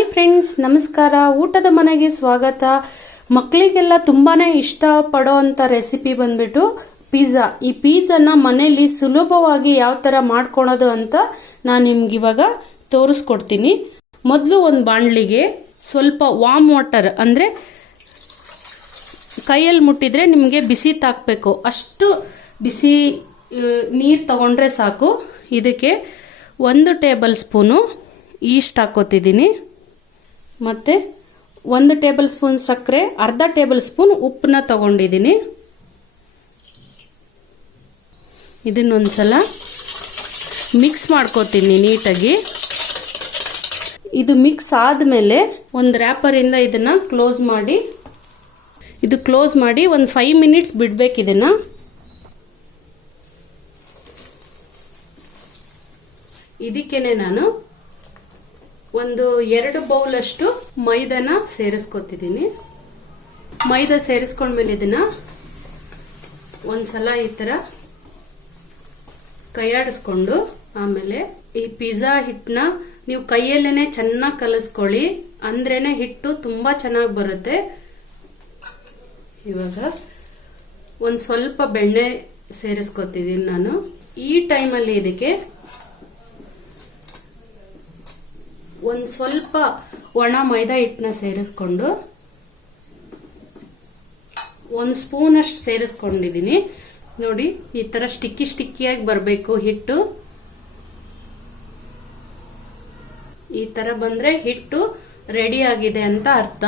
Hi friends, ನಮಸ್ಕಾರ. ಊಟದ ಮನೆಗೆ ಸ್ವಾಗತ. ಮಕ್ಕಳಿಗೆಲ್ಲ ತುಂಬಾ ಇಷ್ಟಪಡೋ ಅಂಥ ರೆಸಿಪಿ ಬಂದ್ಬಿಟ್ಟು ಪಿಜ್ಜಾ. ಈ ಪಿಜ್ಜಾನ ಮನೇಲಿ ಸುಲಭವಾಗಿ ಯಾವ ಥರ ಮಾಡ್ಕೊಳೋದು ಅಂತ ನಾನು ನಿಮ್ಗೆ ಇವಾಗ ತೋರಿಸ್ಕೊಡ್ತೀನಿ. ಮೊದಲು ಒಂದು ಬಾಣಲಿಗೆ ಸ್ವಲ್ಪ ವಾಮ್ ವಾಟರ್, ಅಂದರೆ ಕೈಯಲ್ಲಿ ಮುಟ್ಟಿದ್ರೆ ನಿಮಗೆ ಬಿಸಿ ತಾಕಬೇಕು ಅಷ್ಟು ಬಿಸಿ ನೀರು ತಗೊಂಡ್ರೆ ಸಾಕು. ಇದಕ್ಕೆ 1 ಟೇಬಲ್ ಸ್ಪೂನು ಈಸ್ಟ್ ಹಾಕೋತಿದ್ದೀನಿ, ಮತ್ತು 1 ಟೇಬಲ್ ಸ್ಪೂನ್ ಸಕ್ಕರೆ, ಅರ್ಧ ಟೇಬಲ್ ಸ್ಪೂನ್ ಉಪ್ಪನ್ನ ತಗೊಂಡಿದ್ದೀನಿ. ಇದನ್ನೊಂದ್ಸಲ ಮಿಕ್ಸ್ ಮಾಡ್ಕೋತೀನಿ ನೀಟಾಗಿ. ಇದು ಮಿಕ್ಸ್ ಆದಮೇಲೆ ಒಂದು ರ್ಯಾಪರಿಂದ ಇದನ್ನು ಕ್ಲೋಸ್ ಮಾಡಿ ಒಂದು 5 ಮಿನಿಟ್ಸ್ ಬಿಡಬೇಕು. ಇದನ್ನು ಇದಕ್ಕೇನೆ ನಾನು ಒಂದು 2 ಬೌಲಷ್ಟು ಮೈದಾನ ಸೇರಿಸ್ಕೊತಿದ್ದೀನಿ. ಮೈದಾ ಸೇರಿಸ್ಕೊಂಡ್ಮೇಲೆ ಇದನ್ನು ಒಂದ್ಸಲ ಈ ಥರ ಕೈಯಾಡಿಸ್ಕೊಂಡು, ಆಮೇಲೆ ಈ ಪಿಜ್ಜಾ ಹಿಟ್ಟನ್ನ ನೀವು ಕೈಯಲ್ಲೇನೆ ಚೆನ್ನಾಗಿ ಕಲಿಸ್ಕೊಳ್ಳಿ, ಅಂದ್ರೇನೆ ಹಿಟ್ಟು ತುಂಬ ಚೆನ್ನಾಗಿ ಬರುತ್ತೆ. ಇವಾಗ ಒಂದು ಸ್ವಲ್ಪ ಬೆಣ್ಣೆ ಸೇರಿಸ್ಕೊತಿದ್ದೀನಿ ನಾನು. ಈ ಟೈಮಲ್ಲಿ ಇದಕ್ಕೆ ಒಂದು ಸ್ವಲ್ಪ ಒಣ ಮೈದಾ ಹಿಟ್ಟನ್ನ ಸೇರಿಸ್ಕೊಂಡು 1 ಸ್ಪೂನಷ್ಟು ಸೇರಿಸ್ಕೊಂಡಿದ್ದೀನಿ. ನೋಡಿ, ಈ ಥರ ಸ್ಟಿಕ್ಕಿಯಾಗಿ ಬರಬೇಕು ಹಿಟ್ಟು. ಈ ಥರ ಬಂದರೆ ಹಿಟ್ಟು ರೆಡಿ ಆಗಿದೆ ಅಂತ ಅರ್ಥ.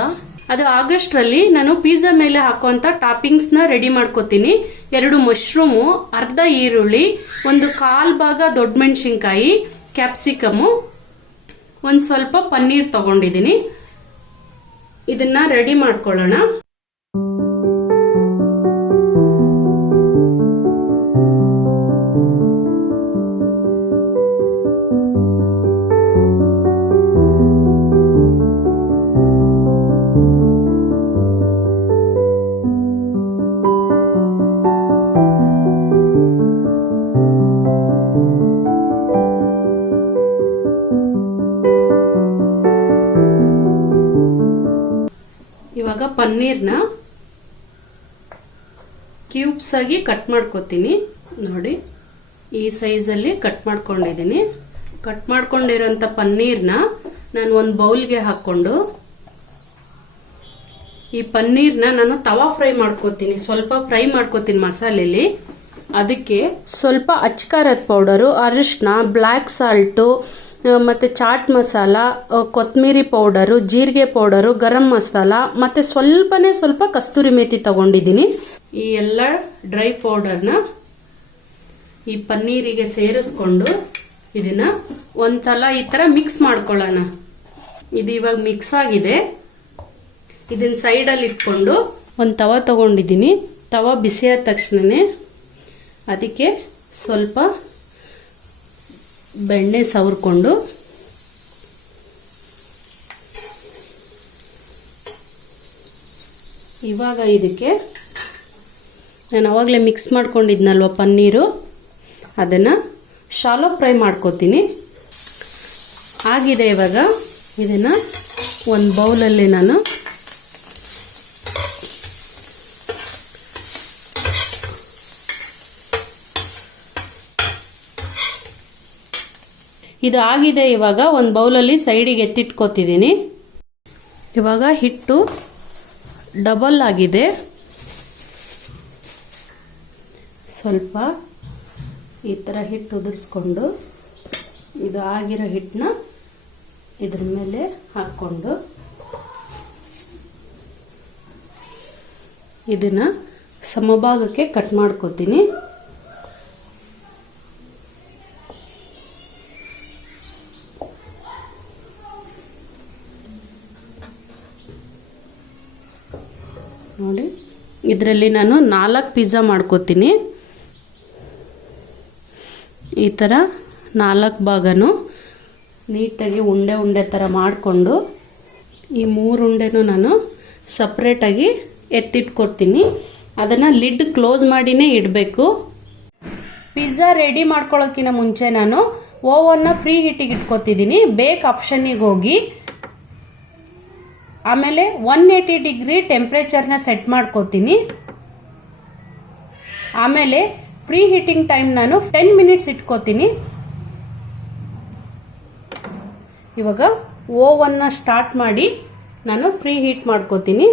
ಅದು ಆಗಸ್ಟ್ರಲ್ಲಿ ನಾನು ಪಿಜ್ಜಾ ಮೇಲೆ ಹಾಕುವಂಥ ಟಾಪಿಂಗ್ಸ್ನ ರೆಡಿ ಮಾಡ್ಕೋತೀನಿ. 2 ಮಶ್ರೂಮು, ಅರ್ಧ ಈರುಳ್ಳಿ, 1/4 ಭಾಗ ದೊಡ್ಡ ಮೆಣಸಿನ್ಕಾಯಿ, ಕ್ಯಾಪ್ಸಿಕಮು, ಒಂದು ಸ್ವಲ್ಪ ಪನ್ನೀರ್ ತಗೊಂಡಿದ್ದೀನಿ. ಇದನ್ನ ರೆಡಿ ಮಾಡ್ಕೊಳ್ಳೋಣ. ಇವಾಗ ಪನ್ನೀರ್ನ ಕ್ಯೂಬ್ಸ್ ಆಗಿ ಕಟ್ ಮಾಡ್ಕೋತೀನಿ. ನೋಡಿ, ಈ ಸೈಜಲ್ಲಿ ಕಟ್ ಮಾಡ್ಕೊಂಡಿದ್ದೀನಿ. ಕಟ್ ಮಾಡ್ಕೊಂಡಿರೋಂಥ ಪನ್ನೀರ್ನ ನಾನು ಒಂದು ಬೌಲ್ಗೆ ಹಾಕ್ಕೊಂಡು, ಈ ಪನ್ನೀರ್ನ ನಾನು ತವಾ ಫ್ರೈ ಮಾಡ್ಕೋತೀನಿ. ಸ್ವಲ್ಪ ಫ್ರೈ ಮಾಡ್ಕೋತೀನಿ ಮಸಾಲೆಲಿ. ಅದಕ್ಕೆ ಸ್ವಲ್ಪ ಅಚ್ಕಾರದ ಪೌಡರು, ಅರಿಶಿನ, ಬ್ಲ್ಯಾಕ್ ಸಾಲ್ಟು, ಮತ್ತು ಚಾಟ್ ಮಸಾಲ, ಕೊತ್ತಂಬರಿ ಪೌಡರು, ಜೀರಿಗೆ ಪೌಡರು, ಗರಂ ಮಸಾಲ, ಮತ್ತು ಸ್ವಲ್ಪ ಕಸ್ತೂರಿ ಮೇಥಿ ತಗೊಂಡಿದ್ದೀನಿ. ಈ ಎಲ್ಲ ಡ್ರೈ ಪೌಡರ್ನ ಈ ಪನ್ನೀರಿಗೆ ಸೇರಿಸ್ಕೊಂಡು ಇದನ್ನ ಒಂದ್ಸಲ ಈ ಥರ ಮಿಕ್ಸ್ ಮಾಡ್ಕೊಳ್ಳೋಣ. ಇದು ಇವಾಗ ಮಿಕ್ಸ್ ಆಗಿದೆ. ಇದನ್ನ ಸೈಡಲ್ಲಿ ಇಟ್ಕೊಂಡು ಒಂದು ತವ ತಗೊಂಡಿದ್ದೀನಿ. ತವ ಬಿಸಿಯಾದ ತಕ್ಷಣನೇ ಅದಕ್ಕೆ ಸ್ವಲ್ಪ ಬೆಣ್ಣೆ ಸವರ್ಕೊಂಡು ಇವಾಗ ಇದಕ್ಕೆ ನಾನು ಆವಾಗಲೇ ಮಿಕ್ಸ್ ಮಾಡ್ಕೊಂಡಿದ್ನಲ್ವ ಪನ್ನೀರು, ಅದನ್ನು ಶಾಲೋ ಫ್ರೈ ಮಾಡ್ಕೋತೀನಿ. ಆಗಿದೆ. ಇವಾಗ ಇದನ್ನು ಒಂದು ಬೌಲಲ್ಲಿ ನಾನು ಇದು ಆಗಿದೆ. ಇವಾಗ ಒಂದು ಬೌಲಲ್ಲಿ ಸೈಡಿಗೆ ಎತ್ತಿಟ್ಕೋತಿದ್ದೀನಿ. ಇವಾಗ ಹಿಟ್ಟು ಡಬಲ್ ಆಗಿದೆ. ಸ್ವಲ್ಪ ಈ ಥರ ಹಿಟ್ಟು ಉದುರಿಸ್ಕೊಂಡು ಇದು ಆಗಿರೋ ಹಿಟ್ಟನ್ನ ಇದ್ರ ಮೇಲೆ ಹಾಕ್ಕೊಂಡು ಇದನ್ನು ಸಮಭಾಗಕ್ಕೆ ಕಟ್ ಮಾಡ್ಕೋತೀನಿ. ನೋಡಿ, ಇದರಲ್ಲಿ ನಾನು 4 ಪಿಜ್ಜಾ ಮಾಡ್ಕೋತೀನಿ. ಈ ಥರ 4 ಭಾಗನೂ ನೀಟಾಗಿ ಉಂಡೆ ಥರ ಮಾಡಿಕೊಂಡು ಈ 3 ಉಂಡೆನೂ ನಾನು ಸಪ್ರೇಟಾಗಿ ಎತ್ತಿಟ್ಕೊಡ್ತೀನಿ. ಅದನ್ನು ಲಿಡ್ ಕ್ಲೋಸ್ ಮಾಡಿನೇ ಇಡಬೇಕು. ಪಿಜ್ಜಾ ರೆಡಿ ಮಾಡ್ಕೊಳ್ಳೋಕ್ಕಿಂತ ಮುಂಚೆ ನಾನು ಓವನ್ನ ಫ್ರೀ ಹೀಟಿಗೆ ಇಟ್ಕೊತಿದ್ದೀನಿ. ಬೇಕ್ ಆಪ್ಷನ್ನಿಗೆ ಹೋಗಿ ಆಮೇಲೆ 180 ಡಿಗ್ರಿ ಟೆಂಪ್ರೇಚರ್ನ ಸೆಟ್ ಮಾಡ್ಕೋತೀನಿ. ಆಮೇಲೆ ಪ್ರೀ ಹೀಟಿಂಗ್ ಟೈಮ್ ನಾನು 10 ಮಿನಿಟ್ಸ್ ಇಟ್ಕೋತೀನಿ. ಇವಾಗ ಓವನ್ನ ಸ್ಟಾರ್ಟ್ ಮಾಡಿ ನಾನು ಪ್ರೀ ಹೀಟ್ ಮಾಡ್ಕೋತೀನಿ.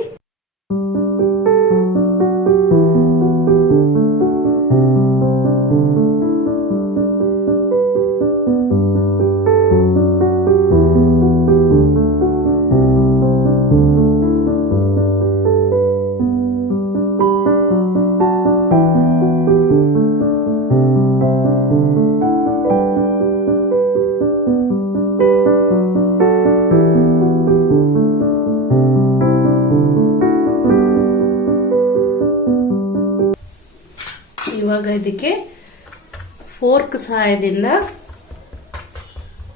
ಇವಾಗ ಇದಕ್ಕೆ ಫೋರ್ಕ್ ಸಹಾಯದಿಂದ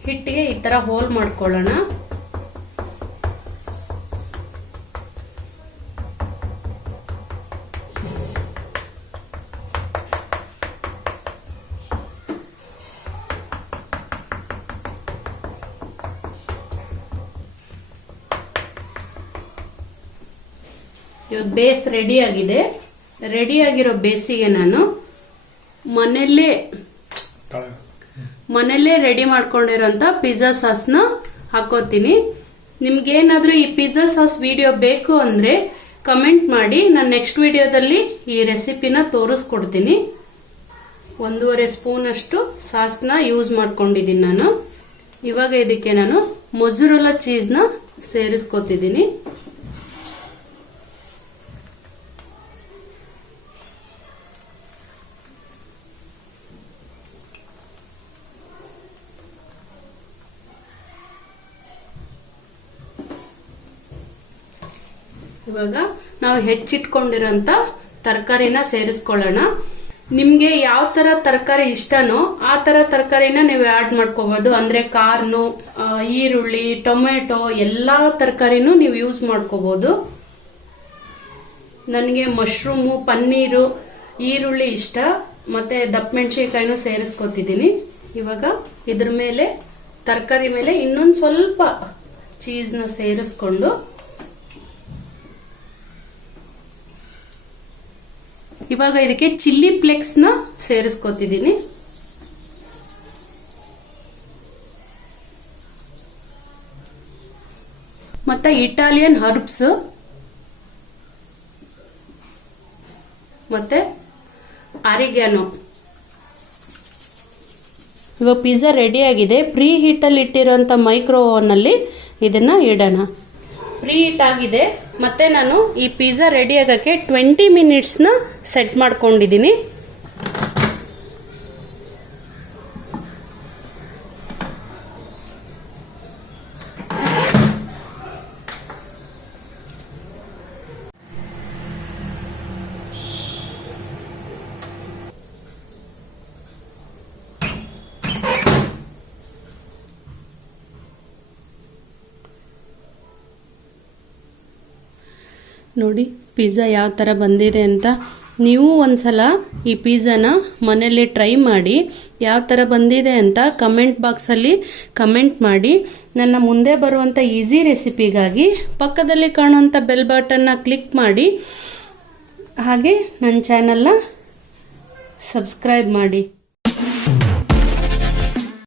ಹಿಟ್ಟಿಗೆ ಈ ತರ ಹೋಲ್ ಮಾಡ್ಕೊಳ್ಳೋಣ. ಇವತ್ತು ಬೇಸ್ ರೆಡಿ ಆಗಿದೆ. ರೆಡಿ ಆಗಿರೋ ಬೇಸಿಗೆ ನಾನು ಮನೆಯಲ್ಲೇ ರೆಡಿ ಮಾಡ್ಕೊಂಡಿರೋಂಥ ಪಿಜ್ಜಾ ಸಾಸ್ನ ಹಾಕೋತೀನಿ. ನಿಮ್ಗೇನಾದರೂ ಈ ಪಿಜ್ಜಾ ಸಾಸ್ ವಿಡಿಯೋ ಬೇಕು ಅಂದರೆ ಕಮೆಂಟ್ ಮಾಡಿ, ನಾನು ನೆಕ್ಸ್ಟ್ ವಿಡಿಯೋದಲ್ಲಿ ಈ ರೆಸಿಪಿನ ತೋರಿಸ್ಕೊಡ್ತೀನಿ. 1.5 ಸ್ಪೂನ್ ಅಷ್ಟು ಸಾಸ್ನ ಯೂಸ್ ಮಾಡ್ಕೊಂಡಿದ್ದೀನಿ ನಾನು. ಇವಾಗ ಇದಕ್ಕೆ ನಾನು ಮೊಜರೆಲ್ಲಾ ಚೀಸ್ನ ಸೇರಿಸ್ಕೊತಿದ್ದೀನಿ. ಇವಾಗ ನಾವು ಹೆಚ್ಚಿಟ್ಕೊಂಡಿರೋಂಥ ತರಕಾರಿನ ಸೇರಿಸ್ಕೊಳ್ಳೋಣ. ನಿಮಗೆ ಯಾವ ತರ ತರಕಾರಿ ಇಷ್ಟನೋ ಆ ತರ ತರಕಾರಿನ ನೀವು ಆ್ಯಡ್ ಮಾಡ್ಕೋಬಹುದು. ಅಂದ್ರೆ ಕಾರ್ನು, ಈರುಳ್ಳಿ, ಟೊಮೆಟೊ ಎಲ್ಲಾ ತರಕಾರಿನೂ ನೀವು ಯೂಸ್ ಮಾಡ್ಕೋಬಹುದು. ನನಗೆ ಮಶ್ರೂಮು, ಪನ್ನೀರು, ಈರುಳ್ಳಿ ಇಷ್ಟ, ಮತ್ತೆ ದಪ್ಪ ಮೆಣಸಿನಕಾಯಿನೂ ಸೇರಿಸ್ಕೊತಿದ್ದೀನಿ. ಇವಾಗ ಇದ್ರ ಮೇಲೆ ತರಕಾರಿ ಮೇಲೆ ಇನ್ನೊಂದು ಸ್ವಲ್ಪ ಚೀಸ್ನ ಸೇರಿಸ್ಕೊಂಡು ಇವಾಗ ಇದಕ್ಕೆ ಚಿಲ್ಲಿ ಫ್ಲೇಕ್ಸ್ನ ಸೇರಿಸ್ಕೊತಿದ್ದೀನಿ. ಮತ್ತೆ ಇಟಾಲಿಯನ್ ಹರ್ಬ್ಸ್ ಮತ್ತೆ ಆರಿಗ್ಯಾನೋ. ಇವಾಗ ಪಿಜ್ಜಾ ರೆಡಿ ಆಗಿದೆ. ಪ್ರೀ ಹೀಟಲ್ಲಿ ಇಟ್ಟಿರೋಂಥ ಮೈಕ್ರೋ ಓವನ್ನಲ್ಲಿ ಇದನ್ನ ಇಡೋಣ. ಪ್ರೀ ಹೀಟ್ ಆಗಿದೆ. ಮತ್ತೆ ನಾನು ಈ ಪಿಜ್ಜಾ ರೆಡಿ ಆಗೋಕ್ಕೆ 20 ಮಿನಿಟ್ಸ್ನ ಸೆಟ್ ಮಾಡ್ಕೊಂಡಿದ್ದೀನಿ. ನೋಡಿ ಪಿಜ್ಜಾ ಯಾವ ಥರ ಬಂದಿದೆ ಅಂತ. ನೀವು ಒಂದ್ಸಲ ಈ ಪಿಜ್ಜಾನ ಮನೆಯಲ್ಲಿ ಟ್ರೈ ಮಾಡಿ ಯಾವ ಥರ ಬಂದಿದೆ ಅಂತ ಕಮೆಂಟ್ ಬಾಕ್ಸಲ್ಲಿ ಕಮೆಂಟ್ ಮಾಡಿ. ನನ್ನ ಮುಂದೆ ಬರುವಂಥ ಈಸಿ ರೆಸಿಪಿಗಾಗಿ ಪಕ್ಕದಲ್ಲಿ ಕಾಣುವಂಥ ಬೆಲ್ ಬಟನ್ನ ಕ್ಲಿಕ್ ಮಾಡಿ. ಹಾಗೆ ನನ್ನ ಚಾನಲ್ನ ಸಬ್ಸ್ಕ್ರೈಬ್ ಮಾಡಿ.